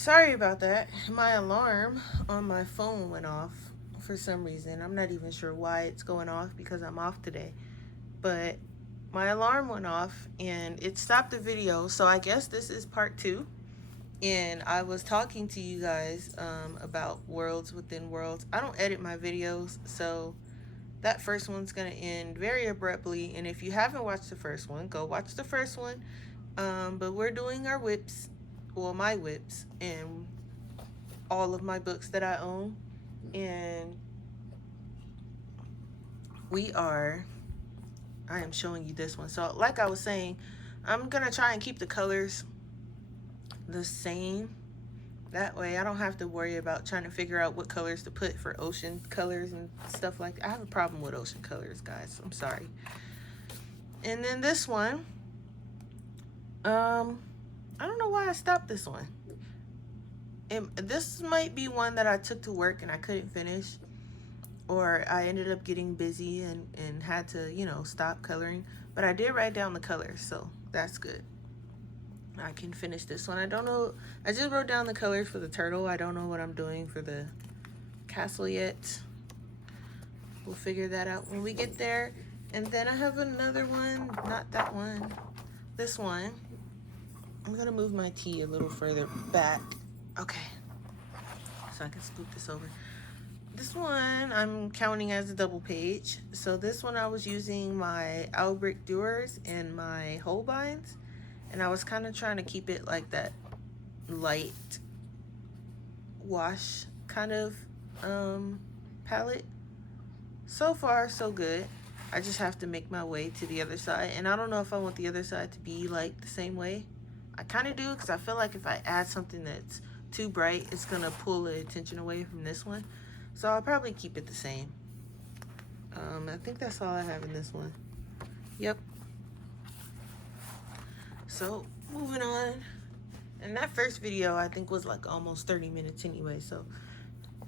Sorry about that. My alarm on my phone went off for some reason. I'm not even sure why it's going off because I'm off today. But my alarm went off and it stopped the video. So I guess this is part two. And I was talking to you guys about worlds within worlds. I don't edit my videos, so that first one's going to end very abruptly. And if you haven't watched the first one, go watch the first one. But we're doing our whips, well, my whips, and all of my books that I own. And I am showing you this one. So, like I was saying, I'm going to try and keep the colors the same. That way I don't have to worry about trying to figure out what colors to put for ocean colors and stuff like that. I have a problem with ocean colors, guys. I'm sorry. And then this one, I don't know why I stopped this one. This might be one that I took to work and I couldn't finish, or I ended up getting busy and had to, stop coloring. But I did write down the colors, so that's good. I can finish this one. I don't know. I just wrote down the colors for the turtle. I don't know what I'm doing for the castle yet. We'll figure that out when we get there. And then I have another one. Not that one. This one. I'm going to move my tea a little further back. Okay. So I can scoop this over. This one I'm counting as a double page. So this one I was using my Albrick Doers and my Holbeins. And I was kind of trying to keep it like that light wash kind of palette. So far, so good. I just have to make my way to the other side. And I don't know if I want the other side to be like the same way. I kind of do because I feel like if I add something that's too bright, it's going to pull the attention away from this one. So I'll probably keep it the same. I think that's all I have in this one. Yep. So moving on. And that first video I think was like almost 30 minutes anyway. So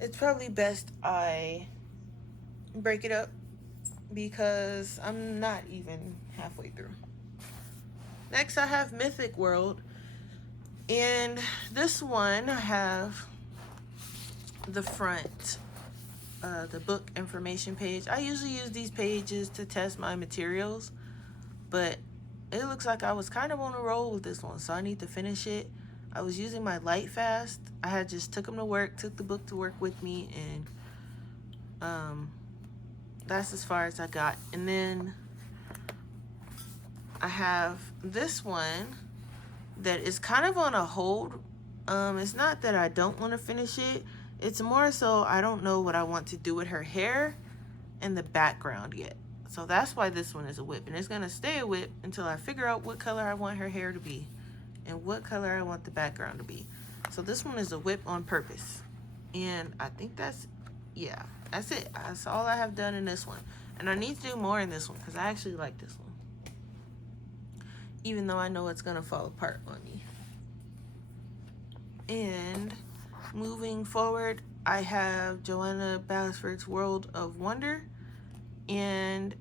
it's probably best I break it up because I'm not even halfway through. Next I have Mythic World. And this one I have the front, the book information page. I usually use these pages to test my materials, but it looks like I was kind of on a roll with this one, so I need to finish it. I was using my light fast. I had just took them to work, took the book to work with me, and that's as far as I got. And then I have this one that is kind of on a hold. It's not that I don't want to finish it. It's more so I don't know what I want to do with her hair and the background yet. So that's why this one is a whip. And it's going to stay a whip until I figure out what color I want her hair to be and what color I want the background to be. So this one is a whip on purpose. And I think that's it. That's all I have done in this one. And I need to do more in this one because I actually like this one. Even though I know it's going to fall apart on me. And moving forward, I have Joanna Basford's World of Wonder. And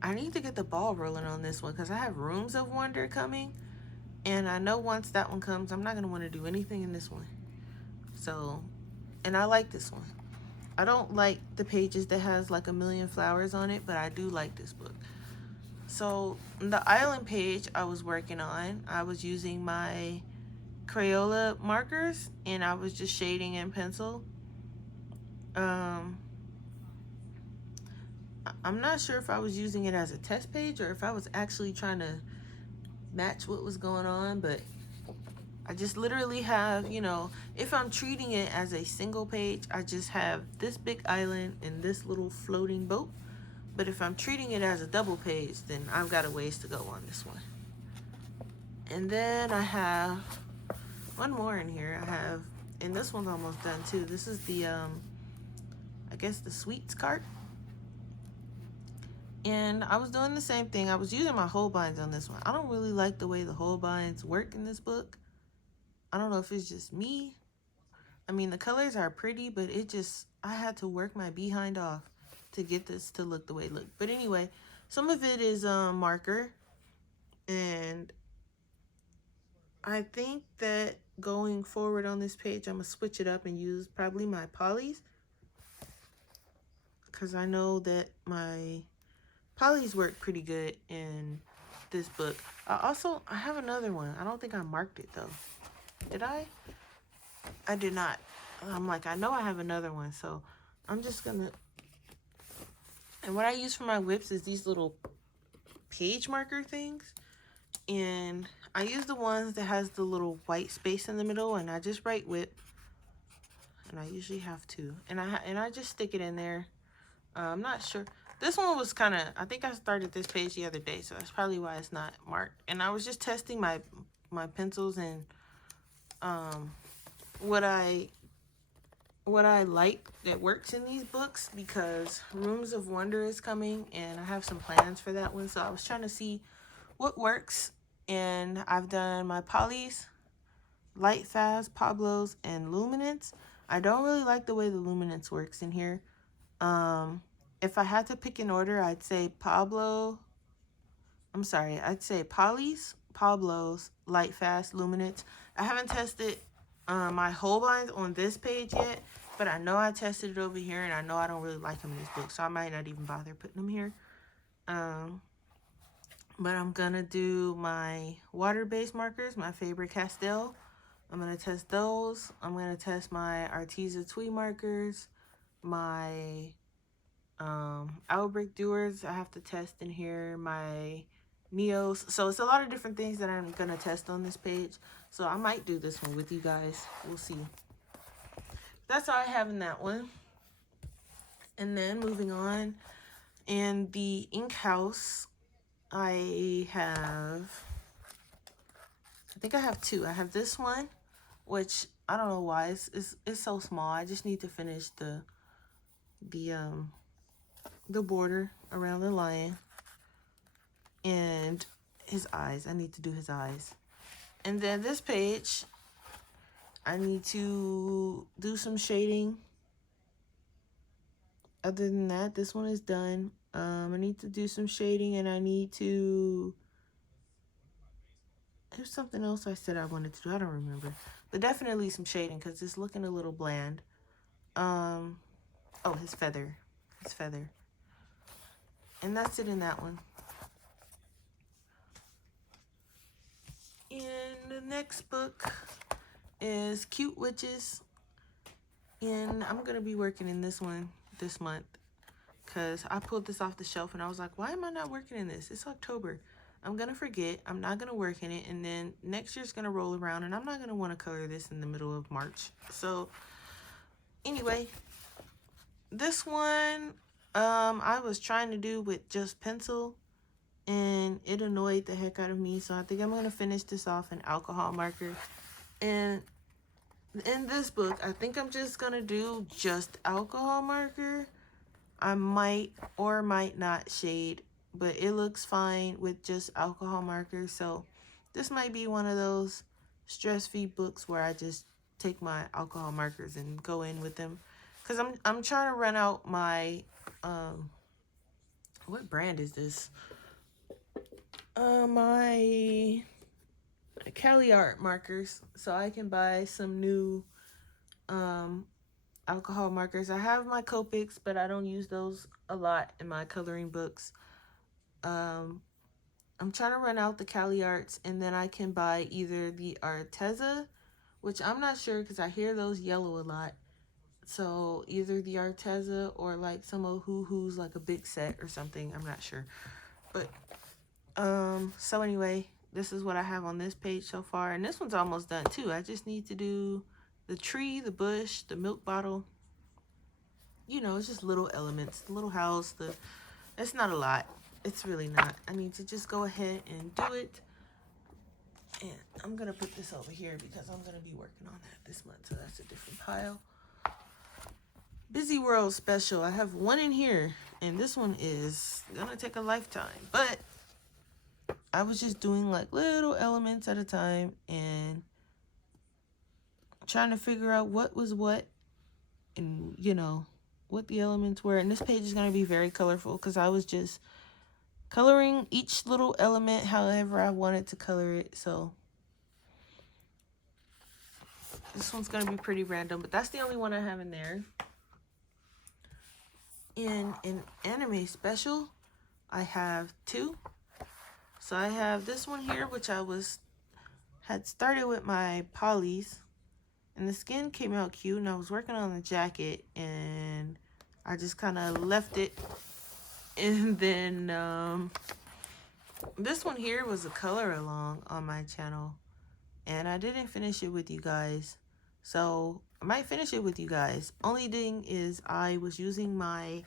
I need to get the ball rolling on this one because I have Rooms of Wonder coming. And I know once that one comes, I'm not going to want to do anything in this one. So, and I like this one. I don't like the pages that has like a million flowers on it, but I do like this book. So the island page I was working on, I was using my Crayola markers and I was just shading in pencil. I'm not sure if I was using it as a test page or if I was actually trying to match what was going on, but I just literally have, if I'm treating it as a single page, I just have this big island and this little floating boat. But if I'm treating it as a double page, then I've got a ways to go on this one. And then I have one more in here. And this one's almost done too. This is the, I guess the sweets cart. And I was doing the same thing. I was using my Holbeins on this one. I don't really like the way the Holbeins work in this book. I don't know if it's just me. I mean, the colors are pretty, but I had to work my behind off to get this to look the way it looked. But anyway, some of it is marker. And I think that going forward on this page, I'm going to switch it up and use probably my polys, because I know that my polys work pretty good in this book. I have another one. I don't think I marked it though. Did I? I did not. I'm like, I know I have another one, so I'm just gonna. And what I use for my whips is these little page marker things, and I use the ones that has the little white space in the middle, and I just write whip, and I usually have two, and I just stick it in there. I'm not sure. This one was kind of, I think I started this page the other day, so that's probably why it's not marked. And I was just testing my pencils and what I like that works in these books, because Rooms of Wonder is coming and I have some plans for that one. So I was trying to see what works, and I've done my polys, light fast, Pablo's, and luminance. I don't really like the way the luminance works in here. If I had to pick an order, I'd say I'd say polys, Pablo's, light fast, luminance. I haven't tested my Holbeins on this page yet, but I know I tested it over here, and I know I don't really like them in this book, so I might not even bother putting them here. But I'm gonna do my water-based markers, my Faber-Castell. I'm gonna test those. I'm gonna test my Arteza Twee markers, my Albrecht Dewars I have to test in here, my Neos. So it's a lot of different things that I'm gonna test on this page. So I might do this one with you guys. We'll see. That's all I have in that one. And then moving on, in the ink house, I think I have two. I have this one, which I don't know why it's so small. I just need to finish the border around the lion and his eyes. I need to do his eyes. And then this page, I need to do some shading. Other than that, this one is done. I need to do some shading, and I need to... There's something else I said I wanted to do. I don't remember. But definitely some shading, because it's looking a little bland. Oh, his feather. His feather. And that's it in that one. And the next book is Cute Witches. And I'm going to be working in this one this month, because I pulled this off the shelf and I was like, why am I not working in this? It's October. I'm going to forget. I'm not going to work in it. And then next year's going to roll around and I'm not going to want to color this in the middle of March. So anyway, this one I was trying to do with just pencil, and it annoyed the heck out of me. So I think I'm going to finish this off in alcohol marker. And in this book, I think I'm just going to do just alcohol marker. I might or might not shade, but it looks fine with just alcohol markers. So this might be one of those stress-free books where I just take my alcohol markers and go in with them. Because I'm trying to run out my, what brand is this? My Cali Art markers, so I can buy some new alcohol markers. I have my Copics, but I don't use those a lot in my coloring books. I'm trying to run out the Cali Arts, and then I can buy either the Arteza, which I'm not sure because I hear those yellow a lot. So either the Arteza or like some Ohuhu's, like a big set or something. I'm not sure. But so anyway, this is what I have on this page so far, and this one's almost done too. I just need to do the tree, the bush, the milk bottle. You know, it's just little elements, the little house. It's not a lot. It's really not. I need to just go ahead and do it. And I'm gonna put this over here because I'm gonna be working on that this month, so that's a different pile. Busy World special. I have one in here, and this one is gonna take a lifetime, but I was just doing like little elements at a time and trying to figure out what was what, and you know what the elements were. And this page is going to be very colorful because I was just coloring each little element however I wanted to color it. So This one's gonna be pretty random, but that's the only one I have in there. In an anime special, I have two. So I have this one here, which I had started with my polys, and the skin came out cute, and I was working on the jacket, and I just kind of left it. And then this one here was a color along on my channel, and I didn't finish it with you guys. So I might finish it with you guys. Only thing is I was using my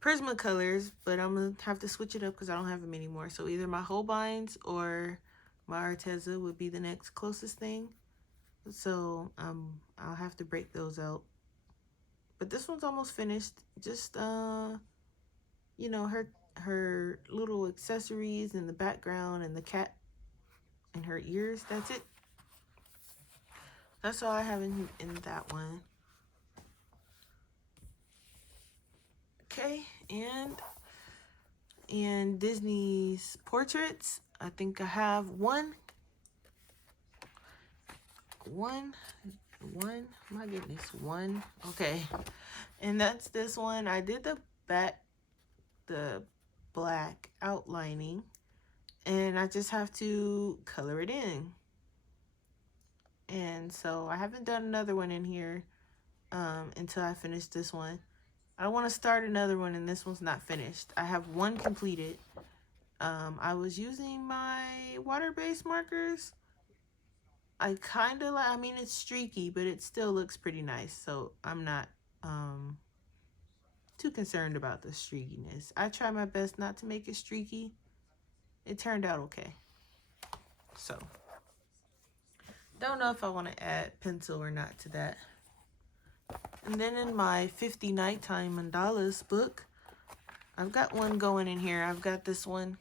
Prismacolors, but I'm gonna have to switch it up because I don't have them anymore. So either my Holbeins or my Arteza would be the next closest thing. So I'll have to break those out. But this one's almost finished. Just you know, her little accessories in the background and the cat and her ears. That's it. That's all I have in that one. Okay, and in Disney's portraits, I think I have one, my goodness, one. Okay, and that's this one. I did the black outlining, and I just have to color it in. And so I haven't done another one in here until I finish this one. I don't want to start another one and this one's not finished. I have one completed. I was using my water-based markers. I kind of like, I mean, it's streaky, but it still looks pretty nice. So I'm not too concerned about the streakiness. I try my best not to make it streaky. It turned out okay. So don't know if I want to add pencil or not to that. And then in my 50 Nighttime Mandalas book, I've got one going in here. I've got this one.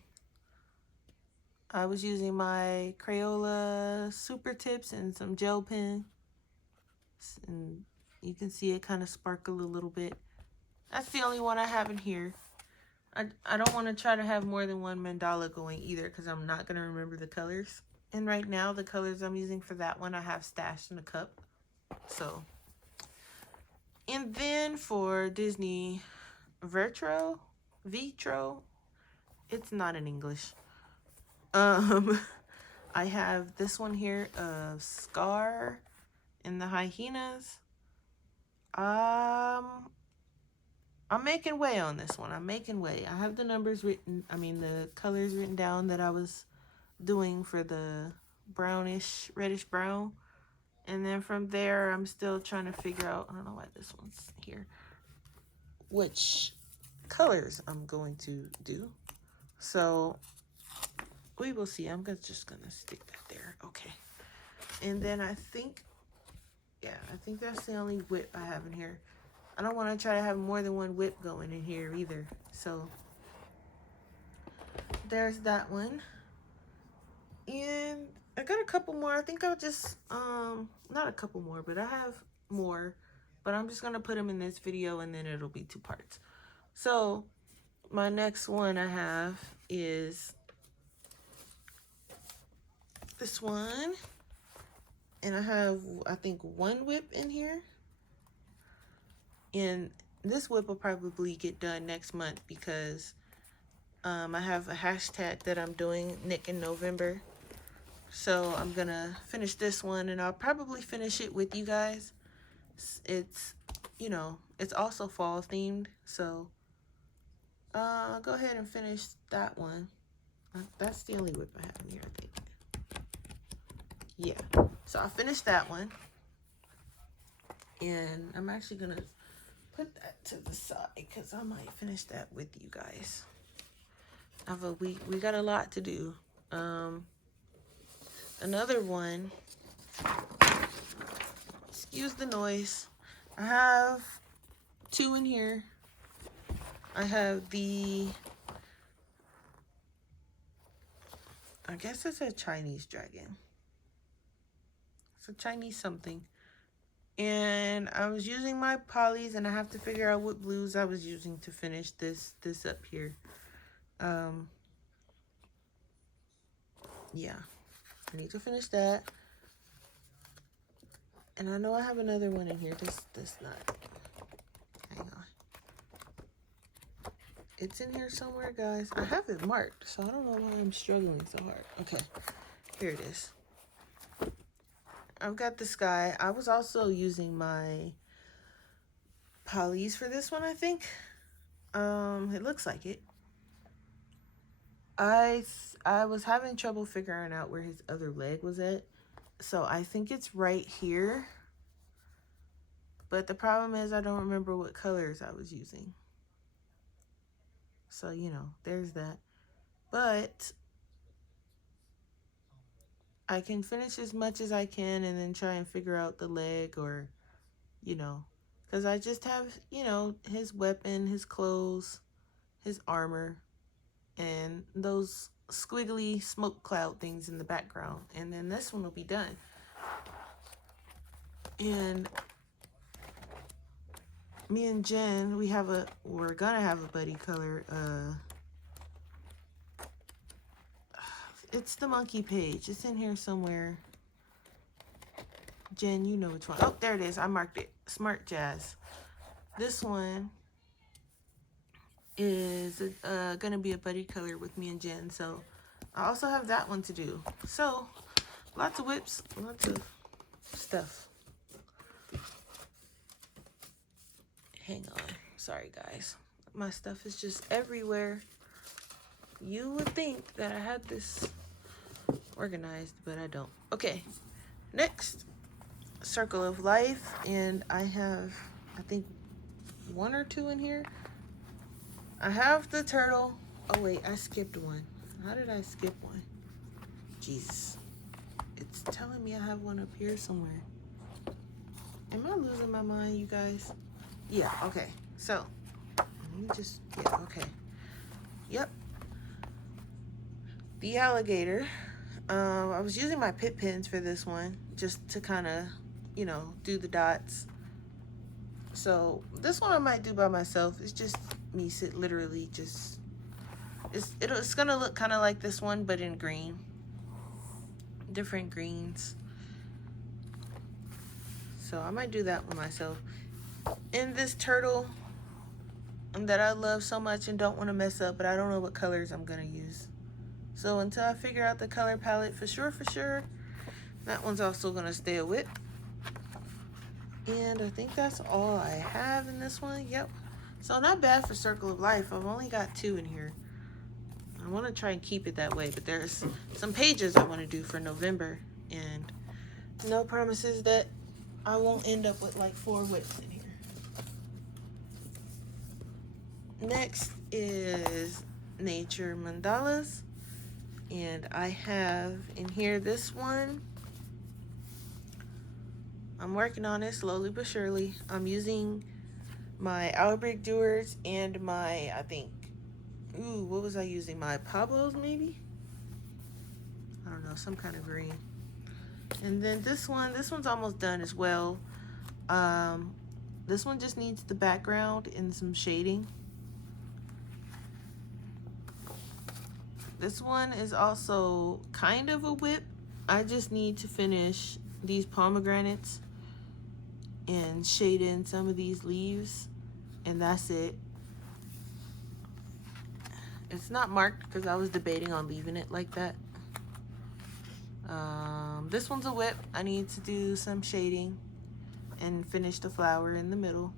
I was using my Crayola Super Tips and some gel pen. And you can see it kind of sparkle a little bit. That's the only one I have in here. I don't want to try to have more than one mandala going either because I'm not going to remember the colors. And right now, the colors I'm using for that one, I have stashed in a cup. So, and then for Disney Vitro, it's not in English. I have this one here of Scar and the hyenas. I'm making way on this one. I'm making way. I have the numbers written, the colors written down that I was doing for the brownish, reddish brown. And then from there, I'm still trying to figure out, I don't know why this one's here, which colors I'm going to do. So we will see. I'm just going to stick that there. Okay. And then I think that's the only whip I have in here. I don't want to try to have more than one whip going in here either. So there's that one. And I got a couple more. I think I'll just, not a couple more, but I have more. But I'm just going to put them in this video and then it'll be 2 parts. So my next one I have is this one. And I have, I think, one whip in here. And this whip will probably get done next month because I have a hashtag that I'm doing, Nick in November. So I'm going to finish this one and I'll probably finish it with you guys. It's, you know, it's also fall themed. So I'll go ahead and finish that one. That's the only whip I have in here, I think. Yeah. So I'll finish that one. And I'm actually going to put that to the side because I might finish that with you guys. We got a lot to do. Another one, excuse the noise. I have 2 in here. I have the, I guess it's a Chinese dragon. It's a Chinese something. And I was using my polys and I have to figure out what blues I was using to finish this up here. Yeah, I need to finish that. And I know I have another one in here. This not. Hang on. It's in here somewhere, guys. I have it marked, so I don't know why I'm struggling so hard. Okay, here it is. I've got the sky. I was also using my polys for this one, I think. It looks like it. I was having trouble figuring out where his other leg was at. So I think it's right here. But the problem is I don't remember what colors I was using. So, you know, there's that. But I can finish as much as I can and then try and figure out the leg, or, you know, because I just have, you know, his weapon, his clothes, his armor, and those squiggly smoke cloud things in the background. And then this one will be done. And me and Jen, we're gonna have a buddy color. It's the monkey page. It's in here somewhere. Jen, you know which one. Oh, there it is. I marked it. Smart Jazz. This one is gonna be a buddy color with me and Jen. So I also have that one to do. So lots of whips, lots of stuff. Hang on. Sorry, guys. My stuff is just everywhere. You would think that I had this organized, but I don't. Okay. Next, Circle of Life. And I have, I think, 1 or 2 in here. I have the turtle. Oh, wait. I skipped one. How did I skip one? Jesus. It's telling me I have one up here somewhere. Am I losing my mind, you guys? Yeah, okay. So, let me just, yeah, okay. Yep. The alligator. I was using my pit pins for this one, just to kind of, you know, do the dots. So, this one I might do by myself. It's just me literally just, it's going to look kind of like this one, but in green. Different greens. So, I might do that one myself. In this turtle that I love so much and don't want to mess up, but I don't know what colors I'm going to use. So until I figure out the color palette for sure, that one's also going to stay a whip. And I think that's all I have in this one. Yep. So not bad for Circle of Life. I've only got 2 in here. I want to try and keep it that way, but there's some pages I want to do for November. And no promises that I won't end up with like 4 whips in here. Next is Nature Mandalas. And I have in here this one. I'm working on it slowly but surely. I'm using my Albrecht Dewars and my, I think, what was I using? My Pablos, maybe? I don't know, some kind of green. And then this one's almost done as well. This one just needs the background and some shading. This one is also kind of a whip. I just need to finish these pomegranates and shade in some of these leaves, and that's it. It's not marked because I was debating on leaving it like that. This one's a whip. I need to do some shading and finish the flower in the middle.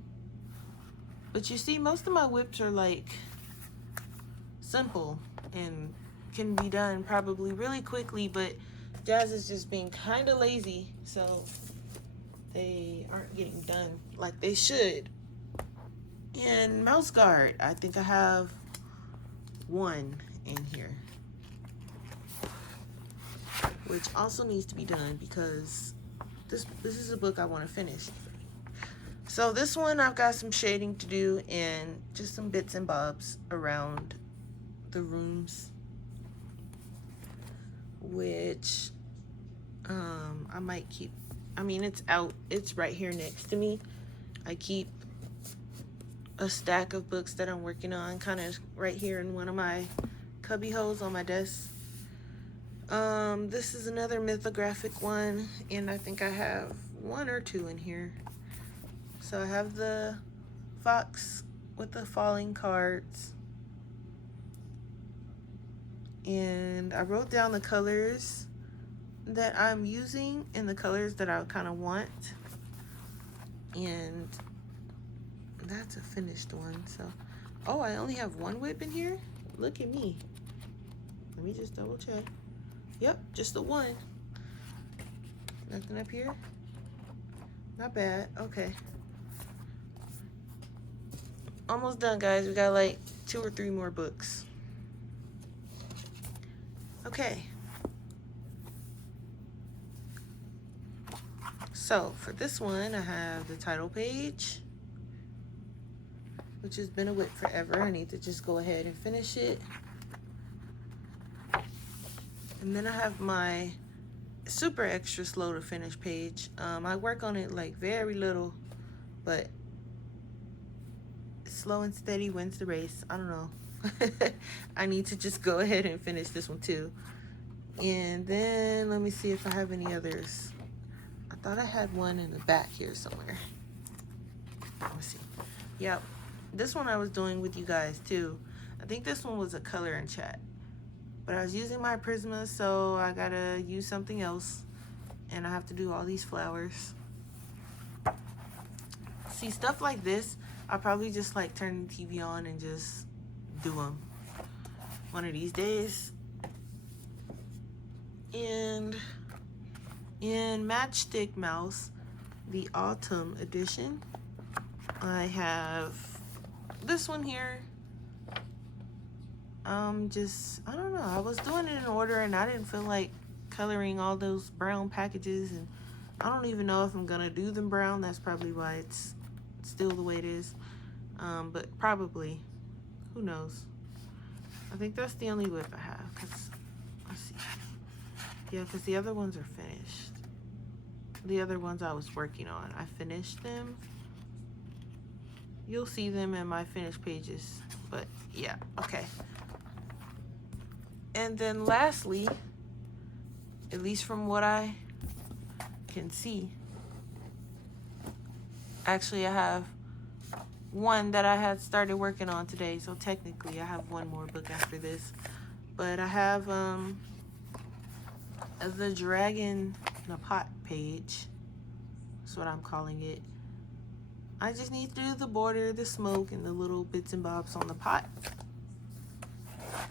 But you see, most of my whips are like simple and can be done probably really quickly, but Jazz is just being kind of lazy, so they aren't getting done like they should. And Mouse Guard, I think I have 1 in here, which also needs to be done because this is a book I want to finish. So this one I've got some shading to do and just some bits and bobs around the rooms, which I might keep. I mean, it's out. It's right here next to me. I keep a stack of books that I'm working on kind of right here in one of my cubby holes on my desk. This is another mythographic one, and I think I have one or two in here. So I have the fox with the falling cards, and I wrote down the colors that I'm using and the colors that I kind of want, and that's a finished one. So, oh, I only have one whip in here. Look at me. Let me just double check. Yep, just the one. Nothing up here. Not bad. Okay, almost done, guys. We got like 2 or 3 more books. Okay, so for this one I have the title page, which has been a whip forever. I need to just go ahead and finish it. And then I have my super extra slow to finish page. I work on it like very little, but slow and steady wins the race. I don't know. I need to just go ahead and finish this one too. And then let me see if I have any others. I thought I had one in the back here somewhere. Let me see. Yep, this one I was doing with you guys too. I think this one was a color and chat, but I was using my Prisma, so I gotta use something else, and I have to do all these flowers. See, stuff like this, I'll probably just like turn the TV on and just do them one of these days. And in Matchstick Mouse, the autumn edition, I have this one here. I don't know, I was doing it in order and I didn't feel like coloring all those brown packages, and I don't even know if I'm gonna do them brown. That's probably why it's still the way it is. But probably, who knows. I think that's the only whip I have, because let's see. Yeah, because the other ones are finished. The other ones I was working on, I finished them. You'll see them in my finished pages, but yeah, okay. And then lastly, at least from what I can see, actually I have one that I had started working on today, so technically I have one more book after this. But I have the Dragon in a Pot page. That's what I'm calling it. I just need to do the border, the smoke, and the little bits and bobs on the pot.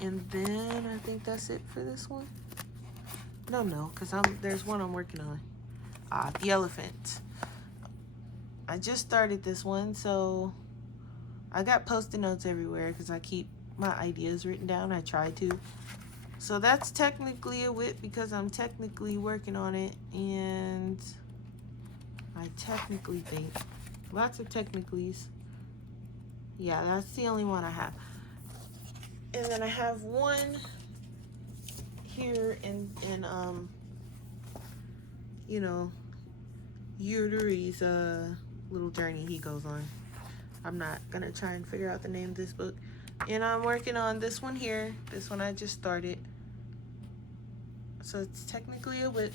And then I think that's it for this one. No, because there's one I'm working on. The elephant. I just started this one, so I got Post-it notes everywhere because I keep my ideas written down. I try to. So that's technically a whip because I'm technically working on it, and I technically think lots of technicallys. Yeah, that's the only one I have. And then I have one here in you know, Yuri's little journey he goes on. I'm not gonna try and figure out the name of this book. And I'm working on this one here. This one I just started. So it's technically a whip.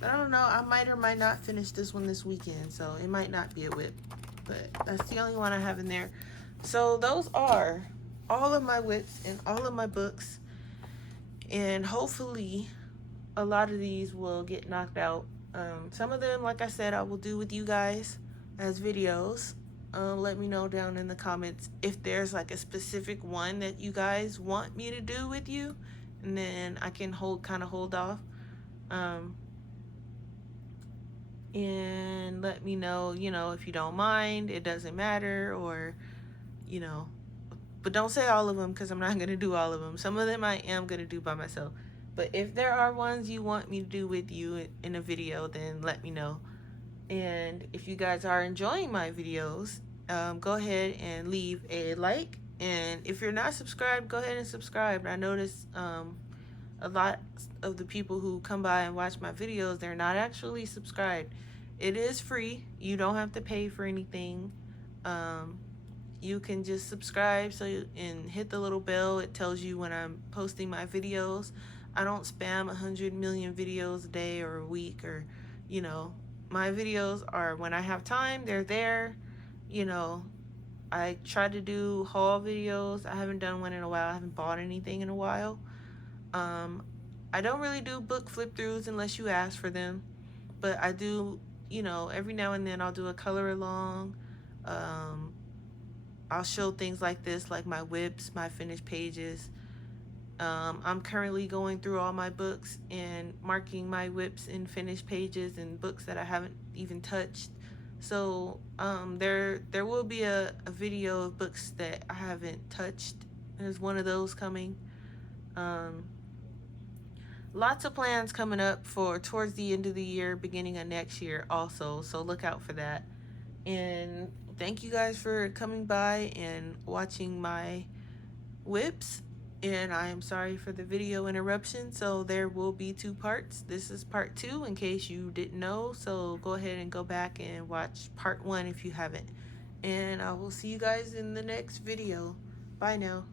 But I don't know, I might or might not finish this one this weekend, so it might not be a whip. But that's the only one I have in there. So those are all of my whips and all of my books. And hopefully a lot of these will get knocked out. Some of them, like I said, I will do with you guys as videos. Let me know down in the comments if there's like a specific one that you guys want me to do with you, and then I can kind of hold off. And let me know, if you don't mind, it doesn't matter, or, but don't say all of them because I'm not going to do all of them. Some of them I am going to do by myself. But if there are ones you want me to do with you in a video, then let me know. And if you guys are enjoying my videos, go ahead and leave a like. And if you're not subscribed, go ahead and subscribe. I notice a lot of the people who come by and watch my videos, they're not actually subscribed. It is free. You don't have to pay for anything. You can just subscribe and hit the little bell. It tells you when I'm posting my videos. I don't spam 100 million videos a day or a week, or, you know, my videos are when I have time, they're there. You know, I try to do haul videos. I haven't done one in a while. I haven't bought anything in a while. Um, I don't really do book flip throughs unless you ask for them, but I do, you know, every now and then I'll do a color along. Um, I'll show things like this, like my whips, my finished pages. I'm currently going through all my books and marking my whips and finished pages and books that I haven't even touched. So there will be a video of books that I haven't touched. There's one of those coming. Um, Lots of plans coming up for towards the end of the year, beginning of next year also. So look out for that. And thank you guys for coming by and watching my whips. And I am sorry for the video interruption. So there will be two parts. This is part 2 in case you didn't know. So go ahead and go back and watch part 1 if you haven't. And I will see you guys in the next video. Bye now.